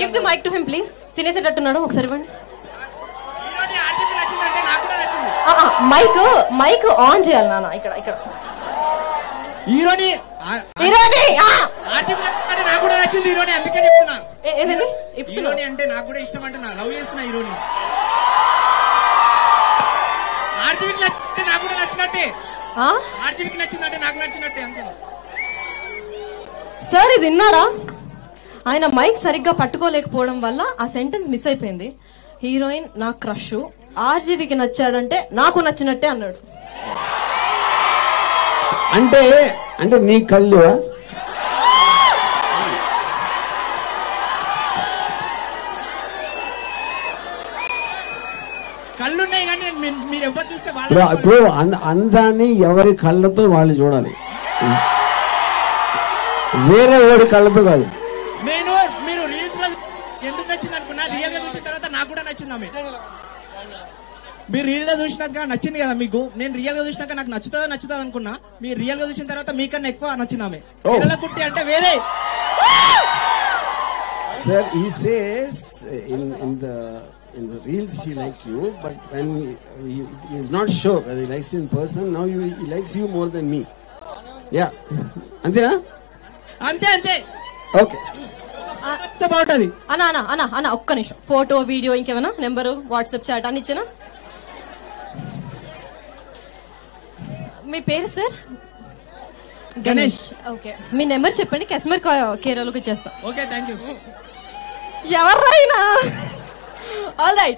Give the mic to him please. తినేసేటట్టున్నాడు, ఒకసారి ఇవ్వండి. మైక్ మైక్ ఆన్ చేయాలి నాన్న. ఇక్కడ ఇక్కడ హీరోని హీరోని నాకు కూడా నచ్చింది. హీరోని అందుకే చెప్తున్నా. ఏదేది హీరోని అంటే నాకు కూడా ఇష్టం అంటున్నా. లవ్ చేస్తున్నా హీరోని. ఆర్జీవికి నచ్చితే నాకు కూడా నచ్చినట్టే. ఆర్జీవికి నచ్చిందంటే నాకు నచ్చినట్టే అంతే. సార్ ఇది విన్నారా? ఆయన మైక్ సరిగ్గా పట్టుకోలేకపోవడం వల్ల ఆ సెంటెన్స్ మిస్ అయిపోయింది. హీరోయిన్ నా క్రష్, ఆర్జీవికి నచ్చాడంటే నాకు నచ్చినట్టే అన్నాడు. అంటే అంటే నీ కళ్ళు కళ్ళున్నాయి కానీ మీరు ఎవరు చూస్తే ఇప్పుడు అందాన్ని ఎవరి కళ్ళతో వాళ్ళు చూడాలి, వేరే వాడి కళ్ళతో కాదు. నేను మీరు రీల్స్ లో ఎందుకు నచ్చింది అనుకున్నా, రియల్ గా చూసిన తర్వాత నాకు కూడా నచ్చింది ఆమె. మీరు రియల్ గా చూసినాక నచ్చింది కదా మీకు, నేను రియల్ గా చూసినాక నాకు నచ్చుతుంది అనుకున్నా. మీరు రియల్ గా చూసిన తర్వాత మీకన్నా ఎక్కువ నచ్చింది ఆమె. కుట్టి అంటే వేరే. Sir, he says in the reels he liked you, but when he is not sure whether he likes you in person. Now he likes you more than me. Yeah, antena? అంతే. Okay. బాగుంటది. అన్న ఒక్క నిమిషం. Photo video ఇంకేమైనా number WhatsApp chat అని ఇచ్చానా? మీ పేరు సార్? గణేష్. ఓకే, మీ నెంబర్ చెప్పండి, కస్టమర్ కేర్లోకి చేస్తాం. Okay, thank you. ఎవర్రైనా ఆల్ రైట్.